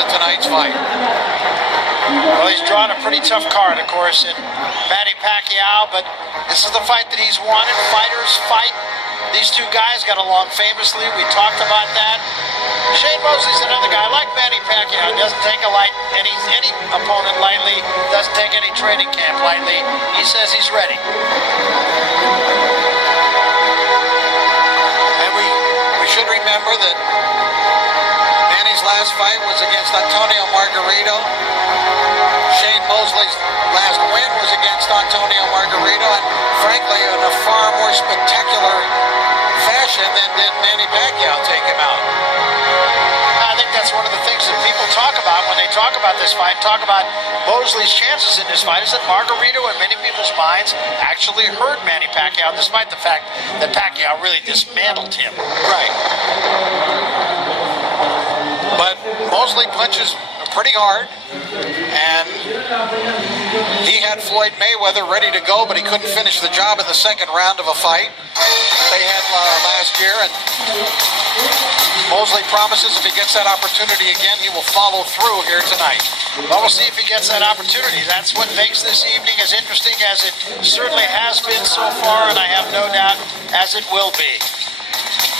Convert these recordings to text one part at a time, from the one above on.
into tonight's fight? Well, he's drawn a pretty tough card, of course, in Manny Pacquiao, but this is the fight that he's wanted. Fighters fight. These two guys got along famously. We talked about that. Shane Mosley's another guy, like Manny Pacquiao, doesn't take any opponent lightly, doesn't take any training camp lightly. He says he's ready. And we should remember that Manny's last fight was against Antonio Margarito. Shane Mosley's last win was against Antonio Margarito, and frankly, in a far more spectacular fashion than did Manny Pacquiao take him out. I think that's one of the things that people talk about when they talk about this fight, talk about Mosley's chances in this fight, is that Margarito, in many people's minds, actually hurt Manny Pacquiao, despite the fact that Pacquiao really dismantled him. Right. But Mosley punches pretty hard, and he had Floyd Mayweather ready to go, but he couldn't finish the job in the second round of a fight they had last year, and Mosley promises if he gets that opportunity again, he will follow through here tonight. Well, we'll see if he gets that opportunity. That's what makes this evening as interesting as it certainly has been so far, and I have no doubt as it will be.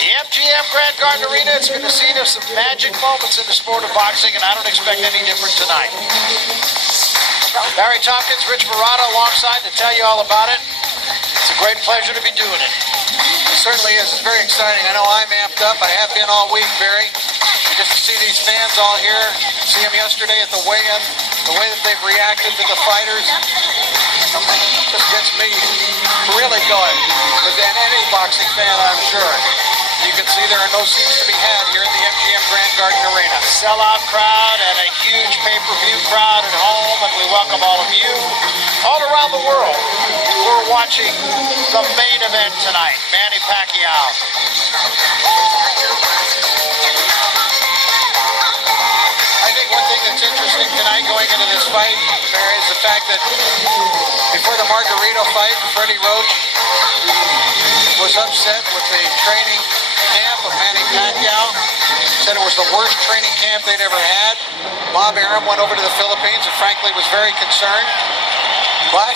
The MGM Grand Garden Arena, it's been the scene of some magic moments in the sport of boxing, and I don't expect any different tonight. Barry Tompkins, Rich Murata alongside to tell you all about it. It's a great pleasure to be doing it. It certainly is. It's very exciting. I know I'm amped up. I have been all week, Barry. And just to see these fans all here, see them yesterday at the weigh-in, the way that they've reacted to the fighters, just gets me really going. Than any boxing fan, I'm sure. You can see there are no seats to be had here in the MGM Grand Garden Arena. Sellout crowd and a huge pay-per-view crowd at home, and we welcome all of you all around the world who are watching the main event tonight, Manny Pacquiao. I think one thing that's interesting tonight going into this fight, Barry, is the fact that before the Margarito fight, Freddie Roach was upset with the training camp of Manny Pacquiao. Said it was the worst training camp they'd ever had. Bob Arum went over to the Philippines and frankly was very concerned. But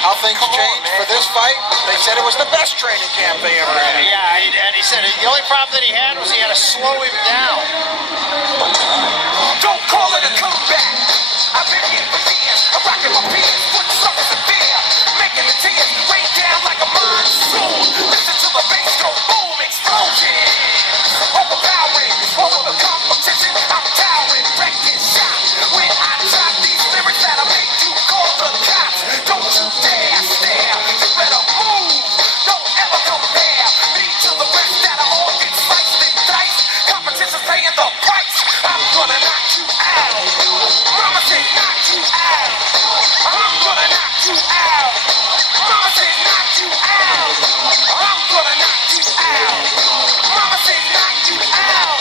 how things changed for this fight, they said it was the best training camp they ever had. Yeah, and he said the only problem that he had was he had to slow him down. Don't call it a comeback. I've been here for years. I'm rocking my peers, putting suckers in fear, making the tears rain down like a monsoon. Listen to the bass go boom, explosion. Overpowering, over the competition. I'm towering, wrecking shot. When I drop these lyrics that I make you call the cops. Don't you dare stare. You better move. Don't ever compare me to the rest that are all get sliced and diced. Competition's paying the price. I'm gonna knock you out. Mama said knock you out. I'm gonna knock you out. Mama said knock you out. I'm gonna knock you out. Mama said knock you out.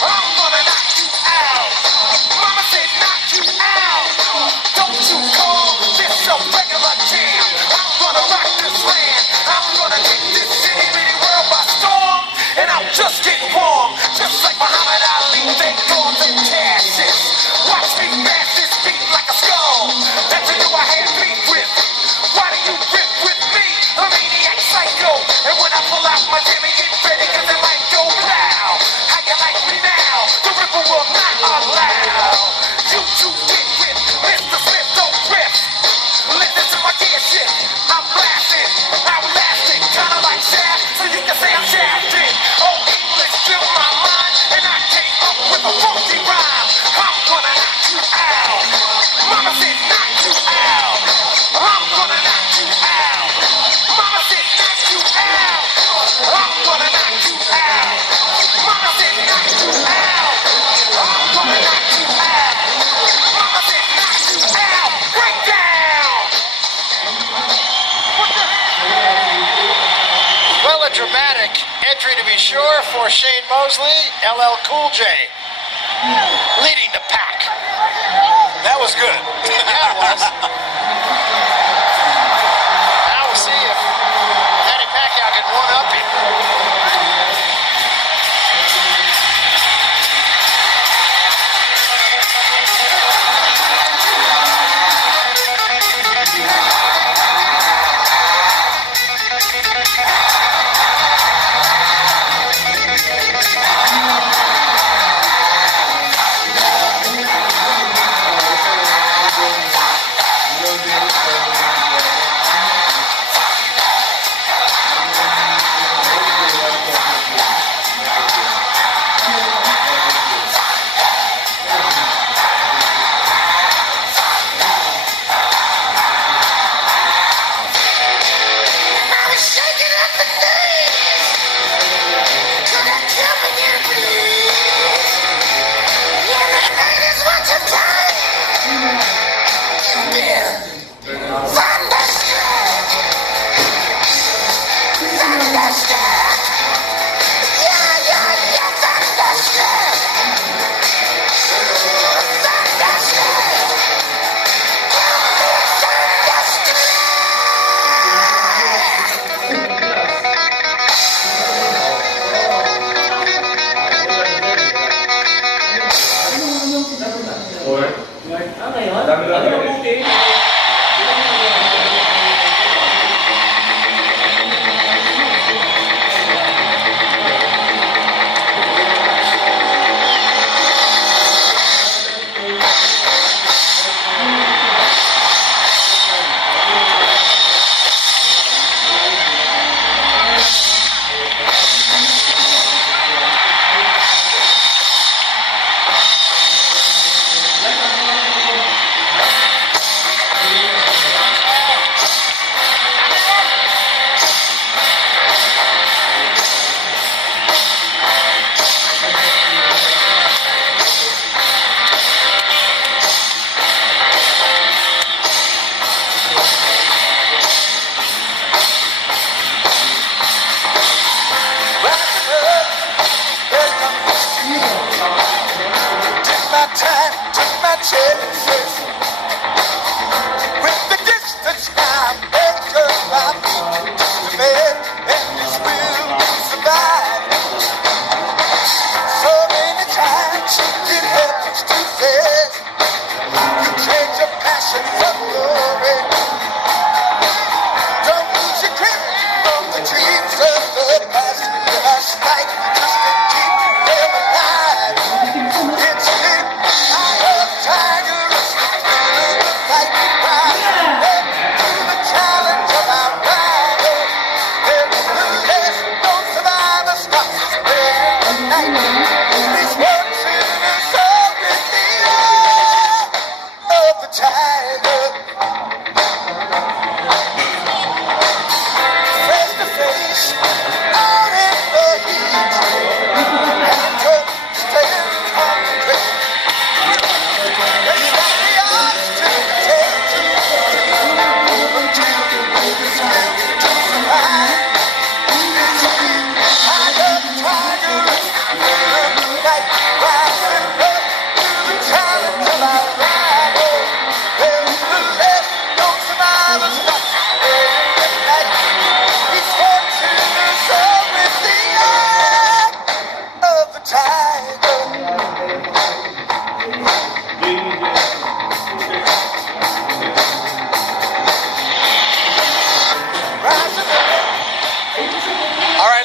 I'm gonna knock you out. Mama said knock you out. Don't you call this a regular jam. I'm gonna rock this land. I'm gonna take this city, bitty world by storm. And I'm just getting warm. Just like Muhammad Ali, they doors and cashes. Watch me mash this beat like a skull. That you knew I had beef with. Why do you rip with me? A maniac psycho. And when I pull out my Jimmy, get ready, cause it might go loud. How you like me now? The ripper will not allow you to get with Mr. Smith, don't rip. Listen to my gear shit. I'm blasting, I'm lasting, kinda like Shaft, so you can say I'm shafted. Old English fill my mind, and I came up with a funky rhyme. I'm gonna knock you out. Mama said knock you out. I'm gonna knock you out. Mama said knock you out. I'm gonna knock you out. Mama said knock you out. I'm gonna knock you out. Mama said knock you out. Break down. What the Well, a dramatic entry to be sure for Shane Mosley, LL Cool J, leading the pack. That was good. Yeah, it was. Now we'll see if Manny Pacquiao can one-up him.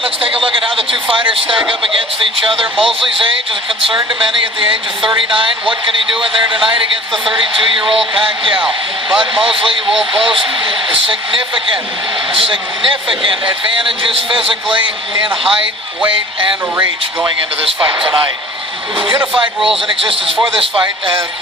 Let's take a look at how the two fighters stack up against each other. Mosley's age is a concern to many at the age of 39. What can he do in there tonight against the 32-year-old Pacquiao? But Mosley will boast significant advantages physically in height, weight, and reach going into this fight tonight. Unified rules in existence for this fight.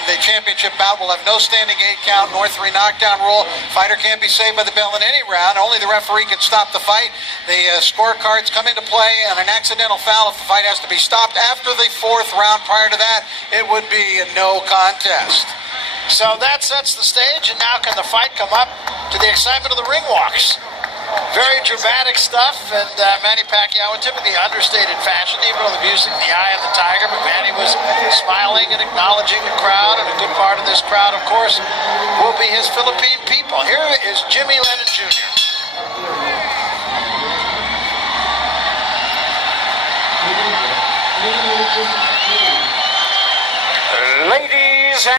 The championship bout will have no standing 8 count nor 3 knockdown rule. Fighter can't be saved by the bell in any round. Only the referee can stop the fight. The scorecards come into play, and an accidental foul if the fight has to be stopped after the 4th round. Prior to that, it would be a no contest. So that sets the stage, and now can the fight come up to the excitement of the ring walks? Very dramatic stuff, and Manny Pacquiao in typically understated fashion, even though abusing the eye of the tiger, but Manny was smiling and acknowledging the crowd, and a good part of this crowd, of course, will be his Philippine people. Here is Jimmy Lennon Jr. Ladies